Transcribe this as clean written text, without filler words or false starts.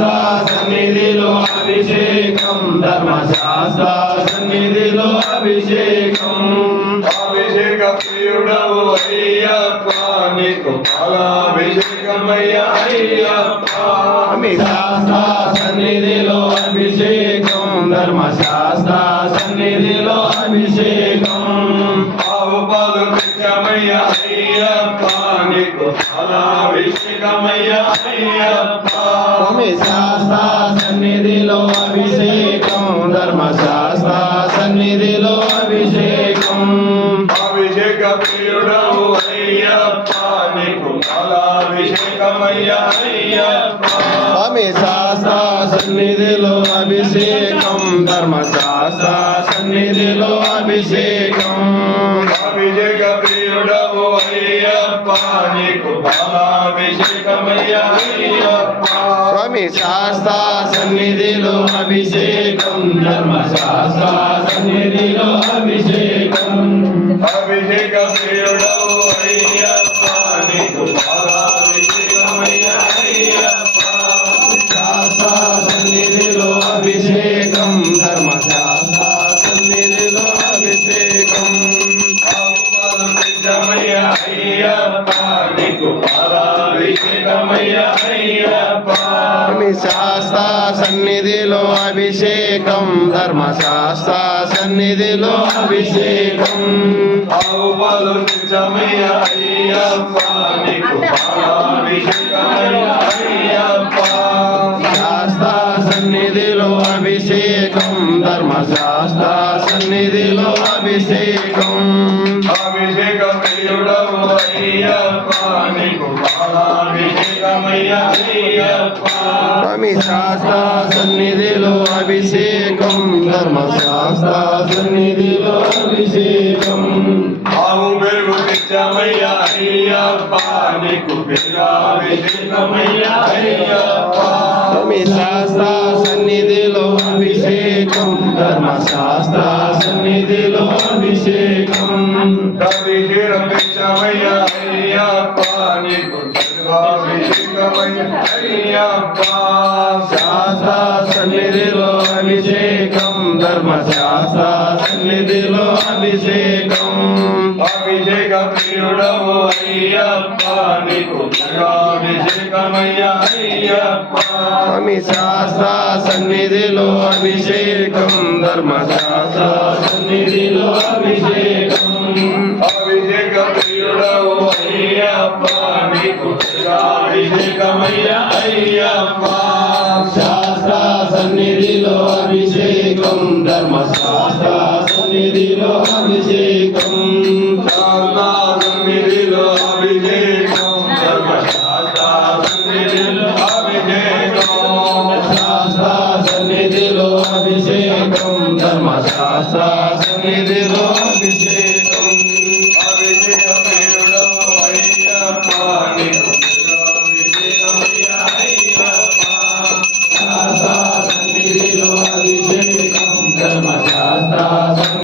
శాస్త్ర సన్నిధిలో అభిషేకం ధర్మశాస్త్ర సన్నిధిలో అభిషేకం అభిషేక ప్రియుడవు అయ్యప్ప నీకు పాలాభిషేకమయ్యా అయ్యప్ప శాస్త్ర సన్నిధిలో అభిషేకం ధర్మశాస్త్ర సన్నిధిలో అభిషేకం ఆవు పాలు తెచ్చమయ్యా అయ్యప్ప నీకు పాలాభిషేకమయ్యా అయ్యప్ప శాస్త్ర సన్నిధిలో అభిషేకం ధర్మశాస్త్ర సన్నిధిలో అభిషేకం అభిషేక ప్రియుడవు అయ్యప్ప నీకు పాలాభిషేకమయ్యా అయ్యప్ప శాస్త్ర సన్నిధిలో అభిషేకం ధర్మశాస్త్ర సన్నిధిలో అభిషేకం అభిషేక ప్రియుడవు అయ్యప్ప నీకు పాలాభిషేకమయ్యా అయ్యప్ప శాస్త్ర సన్నిధిలో అభిషేకం ధర్మశాస్త్ర సన్నిధిలో అభిషేకం అభిషేక ప్రియుడవు అయ్యప్ప నీకు పాలాభిషేకమయ్యా అయ్యప్ప శాస్త్ర సన్నిధిలో అభిషేకం ధర్మశాస్త్ర సన్నిధిలో అభిషేకం నిజమయ్యా అయ్యప్ప నీకు పాలాభిషేకమయ్యా అయ్యప్ప శాస్త్ర సన్నిధిలో అభిషేకం ధర్మశాస్త్ర సన్నిధిలో అభిషేకం ఆవు పాలు నిజమయ్యా అయ్యప్ప నీకు పాలాభిషేకమయ్యా అయ్యప్ప శాస్త్ర సన్నిధిలో అభిషేకం ధర్మశాస్త్ర సన్నిధిలో అభిషేకం అభిషేక ప్రియుడవు అయ్యప్ప నీకు పాలాభిషేకమయ్యా అయ్యప్ప శాస్త్ర సన్నిధిలో అభిషేకం ధర్మశాస్త్ర సన్నిధిలో అభిషేకం ఆవు పెరుగు నిజమయ్యా అయ్యప్ప నీకు పెరుగాభిషేకమయ్యా అయ్యప్ప శాస్త్ర సన్నిధిలో అభిషేకం ధర్మశాస్త్ర సన్నిధిలో అభిషేకం అభిషేకం నిజమయ్యా అయ్యప్ప నీకు పెరుగాభిషేకమయ్యా అయ్యప్ప శాస్త్ర సన్నిధిలో అభిషేకం ధర్మశాస్త్ర సన్నిధిలో అభిషేకం అభిషేక ప్రియుడవు అయ్యప్ప నీకు పెరుగాభిషేకమయ్యా అయ్యప్ప శాస్త్ర సన్నిధిలో అభిషేకం ధర్మశాస్త్ర సన్నిధిలో అభిషేకం అభిషేక ప్రియుడవు అయ్యప్ప నీకు పెరుగాభిషేకమయ్యా అయ్యప్ప శాస్త్ర సన్నిధిలో అభిషేకం ధర్మశాస్త్ర సన్నిధిలో అభిషేకం సన్నిధిలో అభిషేకం ధర్మశాస్త్ర సన్నిధిలో అభిషేకం శాస్త్ర సన్నిధిలో అభిషేకం ధర్మశాస్త్ర సన్నిధిలో అభిషేకం